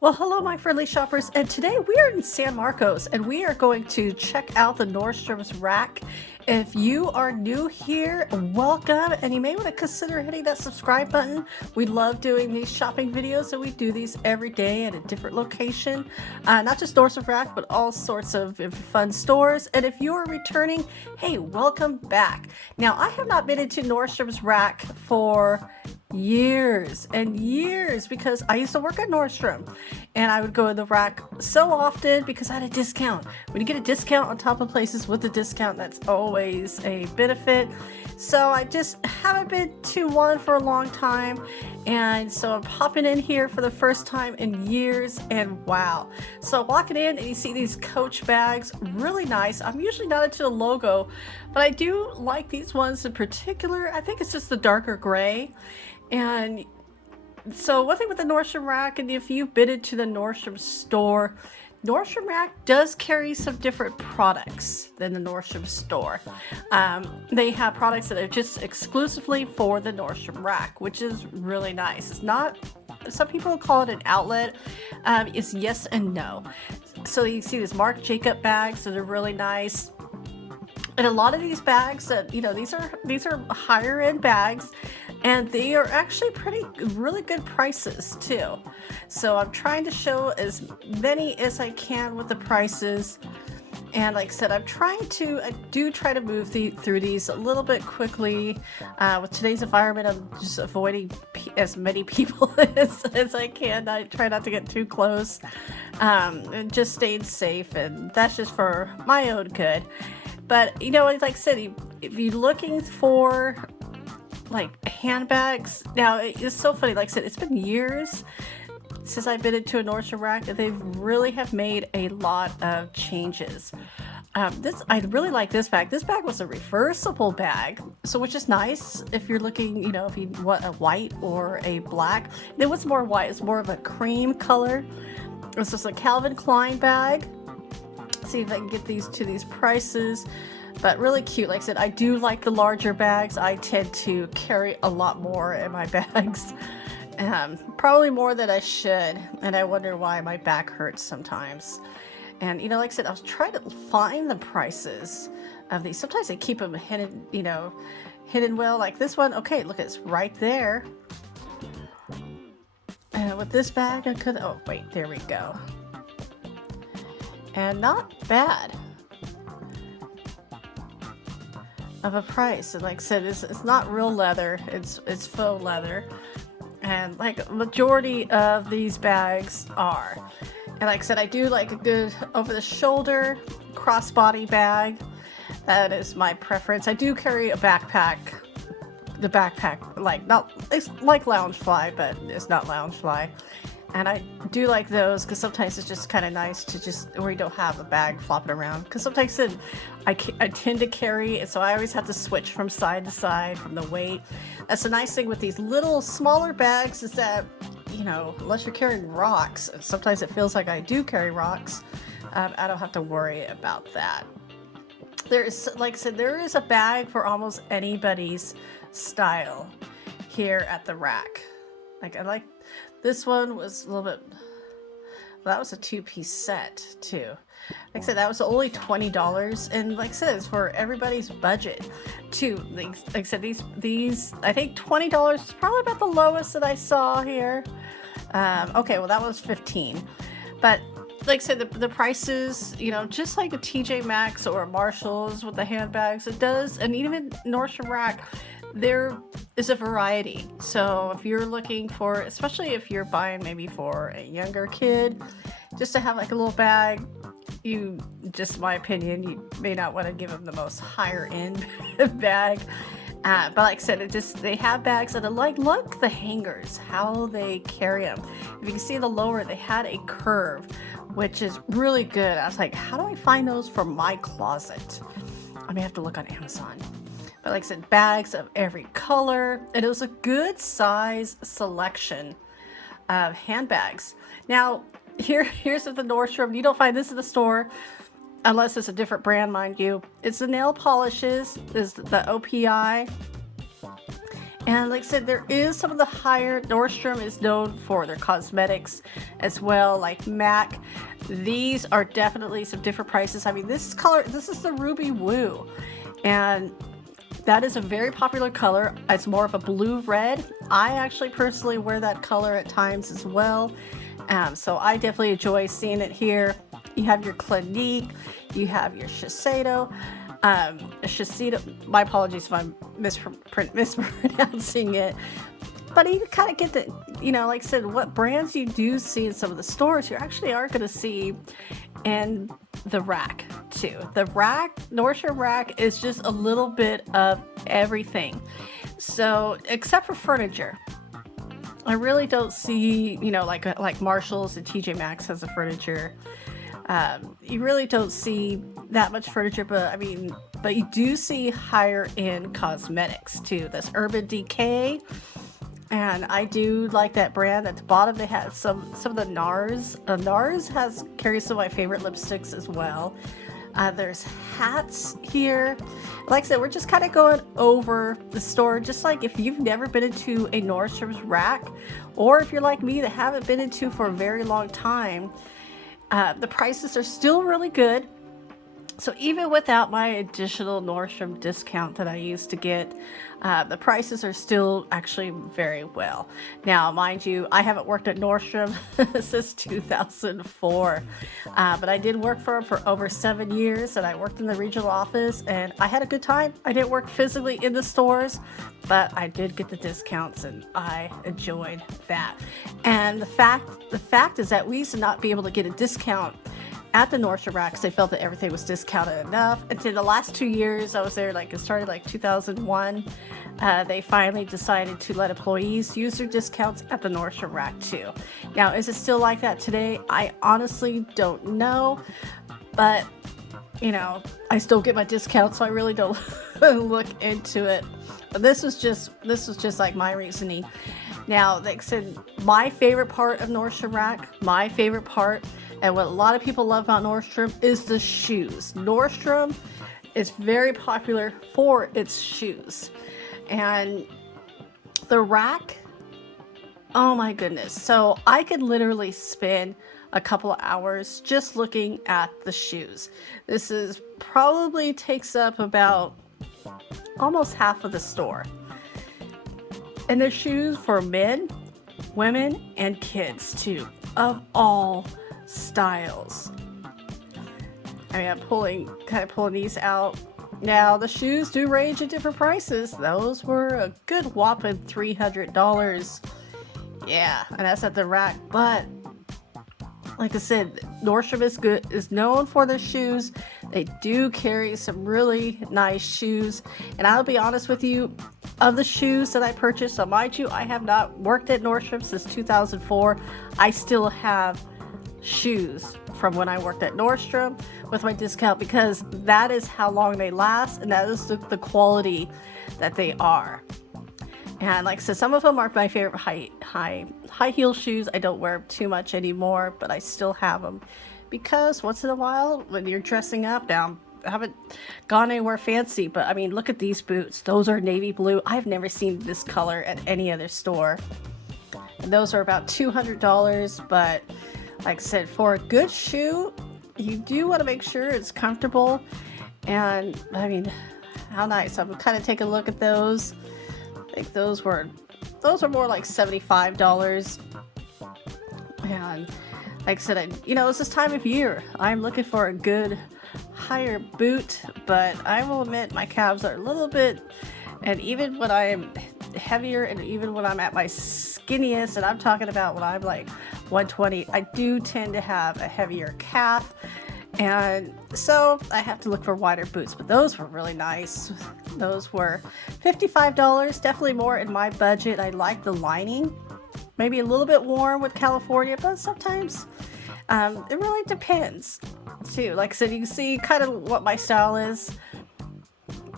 Well, hello, my friendly shoppers, and today we are in San Marcos and we are going to check out the Nordstrom's Rack. If you are new here, welcome, and you may want to consider hitting that subscribe button. We love doing these shopping videos, and we do these every day at a different location. Not just Nordstrom's Rack, but all sorts of fun stores. And if you are returning, hey, welcome back. Now, I have not been into Nordstrom's Rack for years and years because I used to work at Nordstrom and I would go in the rack so often because I had a discount. When you get a discount on top of places with a discount, that's always a benefit. So I just haven't been to one for a long time, and so I'm popping in here for the first time in years, and wow. So walking in and you see these Coach bags, really nice. I'm usually not into the logo, but I do like these ones in particular. I think it's just the darker gray. And so one thing with the Nordstrom Rack, and if you've been into the Nordstrom store, Nordstrom Rack does carry some different products than the Nordstrom store. They have products that are just exclusively for the Nordstrom Rack, which is really nice. It's not, some people call it an outlet. It's yes and no. So you see these Marc Jacob bags that are really nice. And a lot of these bags that, these are higher end bags, and they are actually really good prices too. So I'm trying to show as many as I can with the prices. And like I said, I do try to move through these a little bit quickly. With today's environment, I'm just avoiding as many people as I can. I try not to get too close, and just staying safe. And that's just for my own good. But, like I said, if you're looking for like handbags, now it's so funny. Like I said, it's been years since I've been into a Nordstrom Rack, and they really have made a lot of changes. I really like this bag. This bag was a reversible bag, so which is nice if you're looking, if you want a white or a black. And it was more white. It's more of a cream color. It's just a Calvin Klein bag. See if I can get these to these prices, but really cute. Like I said, I do like the larger bags. I tend to carry a lot more in my bags, probably more than I should, and I wonder why my back hurts sometimes. And like I said, I was trying to find the prices of these. Sometimes they keep them hidden, hidden well. Like this one, okay, look, it's right there. And with this bag, oh wait, there we go. And not bad of a price. And like I said, it's not real leather, it's faux leather, and like majority of these bags are. And like I said, I do like a good over the shoulder crossbody bag. That is my preference. I do carry a backpack. The backpack, it's like Loungefly, but it's not Loungefly. And I do like those because sometimes it's just kind of nice to just, where you don't have a bag flopping around. Because sometimes I tend to carry, and so I always have to switch from side to side from the weight. That's the nice thing with these little smaller bags is that, unless you're carrying rocks, sometimes it feels like I do carry rocks, I don't have to worry about that. There is, like I said, there is a bag for almost anybody's style here at the Rack. This one was a little bit, well, that was a two-piece set too. Like I said, that was only $20, and like I said, it's for everybody's budget too. Like I said, these I think $20 is probably about the lowest that I saw here. Okay, well that was $15, but like I said, the prices, just like a TJ Maxx or Marshalls with the handbags, it does, and even Nordstrom Rack, there is a variety. So if you're looking for, especially if you're buying maybe for a younger kid, just to have like a little bag, just my opinion, you may not want to give them the most higher end bag. But like I said, they have bags that are look, the hangers, how they carry them. If you can see the lower, they had a curve, which is really good. I was like, how do I find those for my closet? I may have to look on Amazon. But like I said, bags of every color, and it was a good size selection of handbags. Now, here's at the Nordstrom. You don't find this in the store unless it's a different brand, mind you. It's the nail polishes, is the OPI, And like I said, there is some of the higher. Nordstrom is known for their cosmetics as well, like MAC. These are definitely some different prices. I mean, this is the Ruby Woo, and that is a very popular color. It's more of a blue red. I actually personally wear that color at times as well. So I definitely enjoy seeing it here. You have your Clinique, you have your Shiseido. My apologies if I'm mispronouncing it. But you kind of get the, like I said, what brands you do see in some of the stores, you actually are going to see in the rack too. The rack, Nordstrom Rack, is just a little bit of everything. So, except for furniture, I really don't see, like Marshalls and TJ Maxx has the furniture. You really don't see that much furniture, but you do see higher end cosmetics too. That's Urban Decay. And I do like that brand. At the bottom, they have some of the NARS. NARS carries some of my favorite lipsticks as well. There's hats here. Like I said, we're just kind of going over the store. Just like if you've never been into a Nordstrom's Rack, or if you're like me that haven't been into for a very long time, the prices are still really good. So even without my additional Nordstrom discount that I used to get, the prices are still actually very well. Now, mind you, I haven't worked at Nordstrom since 2004, but I did work for them for over 7 years, and I worked in the regional office, and I had a good time. I didn't work physically in the stores, but I did get the discounts, and I enjoyed that. And the fact is that we used to not be able to get a discount at the Nordstrom Rack because they felt that everything was discounted enough. And in the last 2 years I was there, it started 2001, they finally decided to let employees use their discounts at the Nordstrom Rack too. Now, is it still like that today? I honestly don't know, but I still get my discounts, so I really don't look into it. But this was just like my reasoning. Now, like I said, my favorite part of Nordstrom Rack, and what a lot of people love about Nordstrom, is the shoes. Nordstrom is very popular for its shoes. And the rack, oh my goodness. So I could literally spend a couple of hours just looking at the shoes. This probably takes up about almost half of the store. And there's shoes for men, women, and kids too, of all styles. I'm pulling these out. Now, the shoes do range at different prices. Those were a good whopping $300. Yeah, and that's at the rack. But like I said, Nordstrom is known for their shoes. They do carry some really nice shoes. And I'll be honest with you, of the shoes that I purchased, so mind you, I have not worked at Nordstrom since 2004. I still have shoes from when I worked at Nordstrom with my discount, because that is how long they last, and that is the quality that they are. And like I said, some of them are my favorite high heel shoes. I don't wear them too much anymore, but I still have them because once in a while when you're dressing up, now I haven't gone anywhere fancy, but look at these boots. Those are navy blue. I've never seen this color at any other store, and those are about $200. But like I said, for a good shoe, you do want to make sure it's comfortable. And how nice. I'm kind of taking a look at those. I think those were more like $75. And like I said, it's this time of year. I'm looking for a good higher boot, but I will admit my calves are a little bit, and even when I am heavier, and even when I'm at my skinniest, and I'm talking about when I'm like 120, I do tend to have a heavier calf, and so I have to look for wider boots. But those were really nice. Those were $55, definitely more in my budget. I like the lining, maybe a little bit warm with California, but sometimes it really depends too. Like I said, you can see kind of what my style is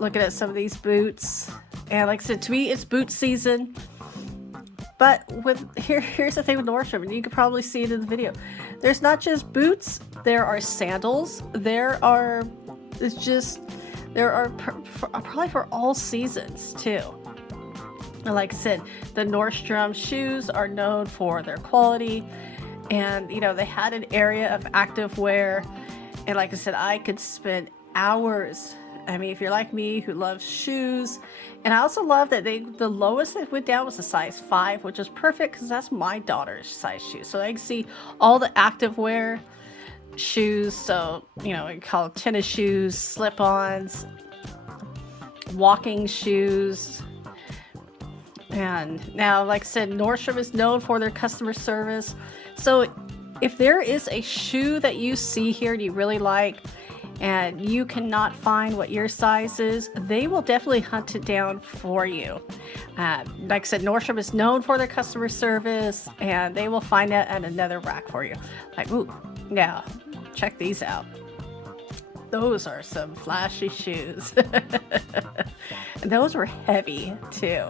looking at some of these boots. And like I said, to me, it's boot season. But here's the thing with Nordstrom, and you can probably see it in the video. There's not just boots, there are sandals. There are probably for all seasons too. And like I said, the Nordstrom shoes are known for their quality. And, they had an area of activewear. And like I said, I could spend hours. I mean, if you're like me who loves shoes, and I also love that the lowest it went down was a size 5, which is perfect because that's my daughter's size shoe. So I can see all the activewear shoes. So, we call them tennis shoes, slip-ons, walking shoes. And now, like I said, Nordstrom is known for their customer service. So if there is a shoe that you see here and you really like, and you cannot find what your size is, they will definitely hunt it down for you. Like I said, Nordstrom is known for their customer service, and they will find that at another rack for you. Like, ooh, yeah, check these out. Those are some flashy shoes. And those were heavy too.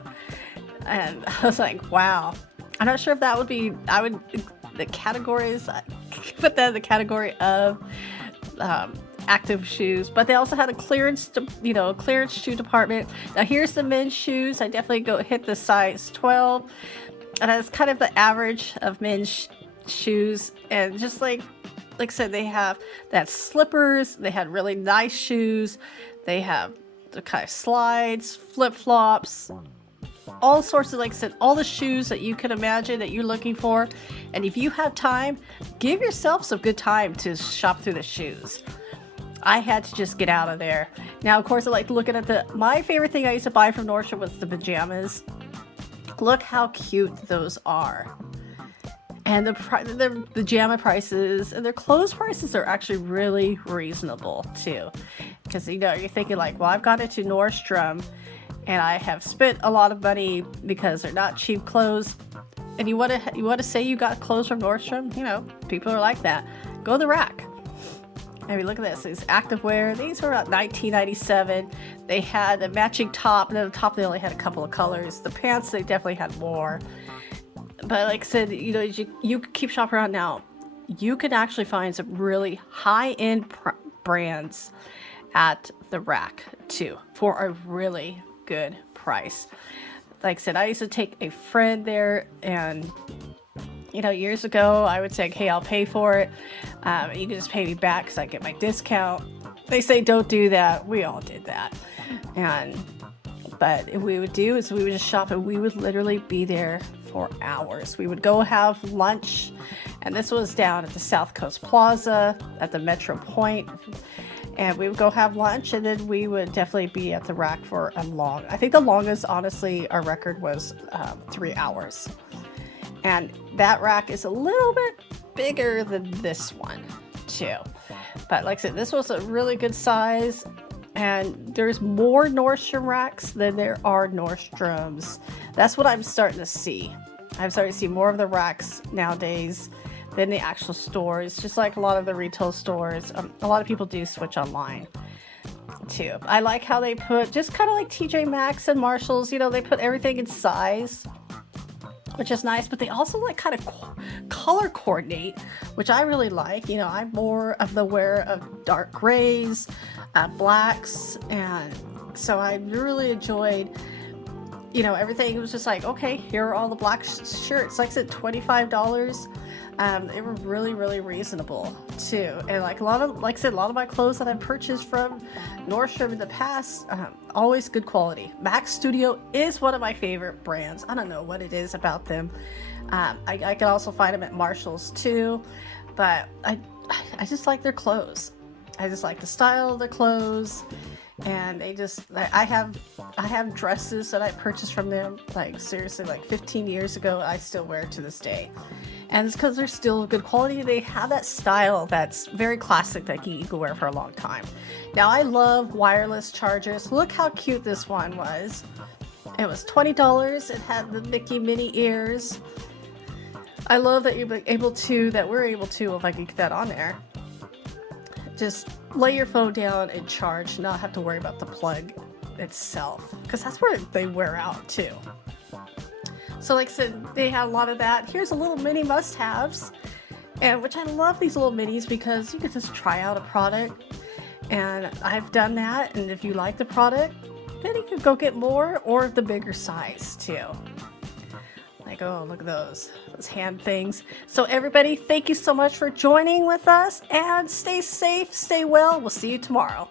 And I was like, wow. I'm not sure if that would be, the categories, I put that in the category of active shoes, but they also had a clearance shoe department. Now here's the men's shoes. I definitely go hit the size 12, and that's kind of the average of men's shoes. And just like I said, they have that slippers, they had really nice shoes, they have the kind of slides, flip-flops, all sorts of, like I said, all the shoes that you can imagine that you're looking for. And if you have time, give yourself some good time to shop through the shoes. I had to just get out of there. Now, of course, I like looking at my favorite thing I used to buy from Nordstrom was the pajamas. Look how cute those are. And the pajama prices and their clothes prices are actually really reasonable too. Because, you're thinking like, well, I've gone into Nordstrom and I have spent a lot of money because they're not cheap clothes. And you want to say you got clothes from Nordstrom? People are like that. Go to the rack. I mean, look at this. These activewear. These were about $19.97. They had a matching top, and at the top they only had a couple of colors. The pants, they definitely had more. But like I said, you keep shopping around now. You can actually find some really high-end brands at the rack too for a really good price. Like I said, I used to take a friend there, and years ago I would say, hey, I'll pay for it. You can just pay me back because I get my discount. They say don't do that. We all did that. But what we would do is we would just shop, and we would literally be there for hours. We would go have lunch, and this was down at the South Coast Plaza at the Metro Point. And we would go have lunch, and then we would definitely be at the rack for I think the longest, honestly, our record was 3 hours. And that rack is a little bit bigger than this one too. But like I said, this was a really good size, and there's more Nordstrom racks than there are Nordstroms. That's what I'm starting to see. I'm starting to see more of the racks nowadays than the actual stores, just like a lot of the retail stores. A lot of people do switch online too. I like how they put, just kind of like TJ Maxx and Marshalls, they put everything in size, which is nice, but they also like kind of color coordinate, which I really like. I'm more of the wearer of dark grays, blacks, and so I really enjoyed, everything. It was just like, okay, here are all the black shirts. Like I said, $25. They were really, really reasonable too. And like a lot of my clothes that I've purchased from Nordstrom in the past, always good quality. Max Studio is one of my favorite brands. I don't know what it is about them. I can also find them at Marshalls too, but I just like their clothes. I just like the style of their clothes. And I have dresses that I purchased from them, like seriously, like 15 years ago. I still wear it to this day. And it's because they're still good quality. They have that style that's very classic that you can wear for a long time. Now, I love wireless chargers. Look how cute this one was. It was $20. It had the Mickey Minnie ears. I love that we're able to, if I can get that on there, just lay your phone down and charge, not have to worry about the plug itself, because that's where they wear out too. So like I said, they had a lot of that. Here's a little mini must-haves, and which I love these little minis because you can just try out a product, and I've done that. And if you like the product, Then you can go get more or the bigger size too. Like, oh, look at those hand things. So everybody, thank you so much for joining with us, and stay safe, stay well. We'll see you tomorrow.